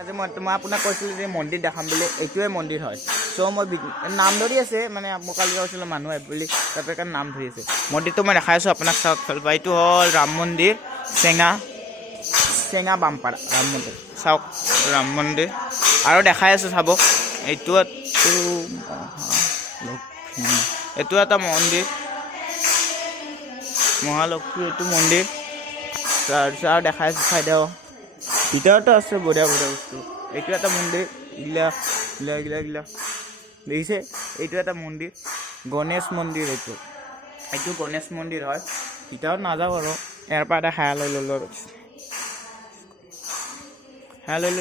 আজি মই আপোনাক কৈছিলোঁ যে মন্দিৰ দেখাম বুলি, এইটোৱে মন্দিৰ হয়। চ' মই নাম ধৰি আছে মানে মোক কালি কৈছিলোঁ মানুহ আহিব বুলি, তাতে কাৰণে নাম ধৰি আছে। মন্দিৰটো মই দেখাই আছোঁ আপোনাক, চাওক ফেলবা। এইটো হ'ল ৰাম মন্দিৰ, চেঙা বামপাৰা ৰাম মন্দিৰ। চাওক ৰাম মন্দিৰ আৰু দেখাই আছোঁ চাব। এইটো এটা মন্দিৰ, মহালক্ষ্মী এইটো মন্দিৰ। তাৰপিছত আৰু দেখাই আছোঁ চাইডেও ভিতৰতো আছে বঢ়িয়া বঢ়িয়া বস্তু। এইটো এটা মন্দিৰ, গিলা দেখিছে? এইটো এটা মন্দিৰ, গণেশ মন্দিৰ। এইটো গণেশ মন্দিৰ হয়। ভিতৰত নাযাওঁ আৰু ইয়াৰ পৰা এটা সেয়া লৈ ল'লোঁ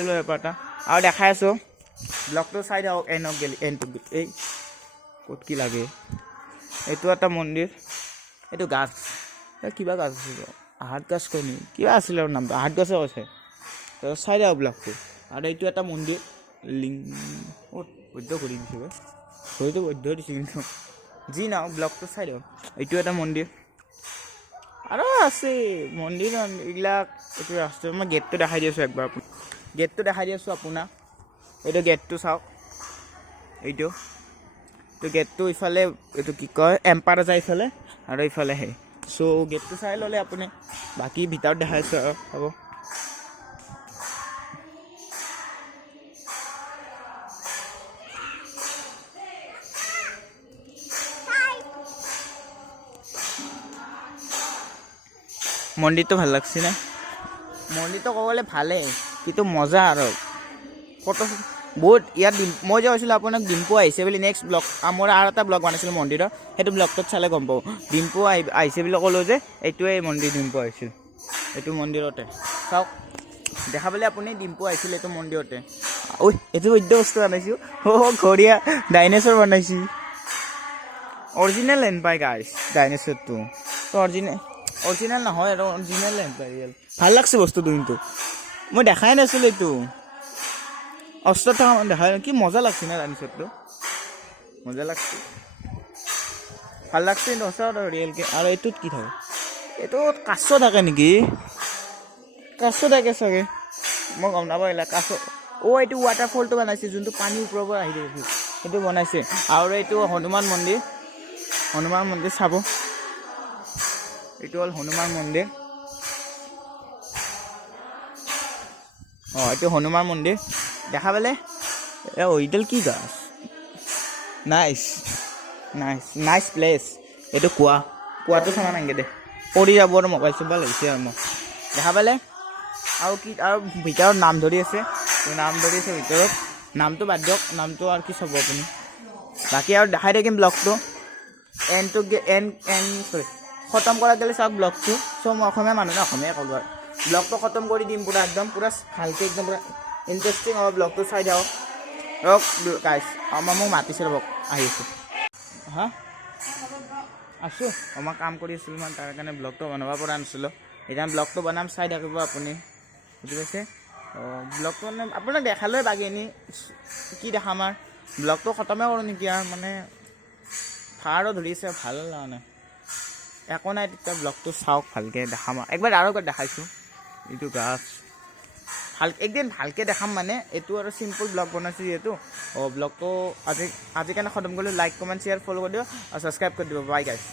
ইয়াৰ পৰা এটা। আৰু দেখাই আছোঁ ব্লকটো চাই দিয়ক, এনটো এই ক'ত কি লাগে। এইটো এটা মন্দিৰ, এইটো গাছ, কিবা গাছ আছিল, আহাত গাছ কয় নেকি, কিবা আছিলে আৰু নামটো, আহাত গছে কৈছে। চাই দিয়ক ব্লকটো। আৰু এইটো এটা মন্দিৰ, বৈদ্য কৰি দিছোঁ ঘড়ীটো বৈদ্য দিছোঁ, কিন্তু যি নাও ব্লকটো চাই দিয়ক। এইটো এটা মন্দিৰ আৰু আছে মন্দিৰ এইবিলাক। এইটো ৰাস্তা মই গেটটো দেখাই দি আছোঁ একবাৰ, গেটটো দেখাই দি আছোঁ আপোনাক। এইটো গেটটো চাওক, এইটো গেটটো ইফালে, এইটো কি কয় এম্পায়াৰ যায় ইফালে, আৰু ইফালে সেই। চ' গেটটো চাই ল'লে আপুনি, বাকী ভিতৰত দেখাইছোঁ আৰু হ'ব। মন্দিৰটো ভাল লাগছে নে? মন্দিৰটো ক'বলৈ ভালেই, কিন্তু মজা আৰু ফটো বহুত ইয়াত। মই যে কৈছিলোঁ আপোনাক ডিম্পু আহিছে বুলি, নেক্সট ব্লগ মোৰ আৰু এটা ব্লগ বনাইছিলোঁ মন্দিৰৰ, সেইটো ব্লগটোত চালে গম পাব। ডিম্পু আহিছে বুলি ক'লোঁ যে, এইটোৱে মন্দিৰ ডিম্পু আহিছিল, এইটো মন্দিৰতে চাওক। দেখাবলৈ আপুনি ডিম্পু আহিছিল এইটো মন্দিৰতে। ঐ এইটো বৈদ্য বস্তু বনাইছোঁ, ঘৰিয়া ডাইনেছৰ বনাইছোঁ। অৰিজিনেল হেন পাই গাইছ, ডাইনেছৰটো অৰিজিনেল নহয় আৰু অৰিজিনেল হেন পাই। ভাল লাগছে বস্তুটো, কিন্তু মই দেখাই নাছিলোঁ এইটো অস্ত্ৰত থকা দেখাই। কি মজা লাগছে না ডাইনেছৰটো, মজা লাগছে, ভাল লাগছে কিন্তু সঁচা ৰিয়েলকৈ। আৰু এইটোত কি থাকে? এইটোত কাছ থাকে নেকি? কাছ থাকে চাগে, মই গম নাপাওঁ এইবিলাক কাছ। এইটো ৱাটাৰফলটো বনাইছে, যোনটো পানী ওপৰৰ পৰা আহি থাকিছিল, সেইটো বনাইছে। আৰু এইটো হনুমান মন্দিৰ চাব। এইটো হ'ল হনুমান মন্দিৰ। এইটো হনুমান মন্দিৰ দেখা পালে। এইডাল কি গাছ? Nice place. এইটো কুৱাটো চাব নালাগে দে, পৰি যাব আৰু মোবাইল চোবাইল লাগিছে আৰু মই দেখা পালে। আৰু কি, আৰু ভিতৰত নাম ধৰি আছে ভিতৰত। নামটো বাদ দিয়ক, নামটো আৰু কি চাব আপুনি। বাকী আৰু দেখাই থাকিম ব্লগটো। খতম কৰা গ'লে চাওক ব্লগটো। চ' মই অসমীয়া মানুহ ন, অসমীয়াই ক'লোঁ আৰু ব্লগটো খতম কৰি দিম পুৰা একদম, পুৰা ভালকৈ একদম পুৰা ইণ্টাৰেষ্টিং হ'ব। ব্লগটো চাই দিয়ক। ৰ'ব গাইছ, মোক মাতিছে, ৰ'বক আহি আছোঁ। আছোঁ মই কাম কৰি আছিলোঁ, মানে তাৰ কাৰণে ব্লগটো বনাব পৰা নাছিলোঁ। এতিয়া ব্লগটো বনাম, চাই থাকিব আপুনি, বুজি পাইছে? ব্লগটো মানে আপোনাক দেখালৈ বাকী এনেই কি দেখাম আৰু, ব্লগটো খতমে কৰোঁ নেকি আৰু, মানে ভাড়াও ধৰিছে, ভাল মানে একো নাই। তেতিয়া ব্লগটো চাওক, ভালকৈ দেখাম একবাৰ আৰু একবাৰ দেখাইছোঁ। এইটো গাছ একদিন ভালকৈ দেখাম, মানে এইটো আৰু চিম্পুল ব্লগ বনাইছোঁ যিহেতু। ব্লগটো আজি কাৰণে খতম কৰিলোঁ। লাইক, কমেণ্ট, শ্বেয়াৰ, ফ'ল' কৰি দিওঁ আৰু ছাবস্ক্ৰাইব কৰি দিব। বাই গাইছ।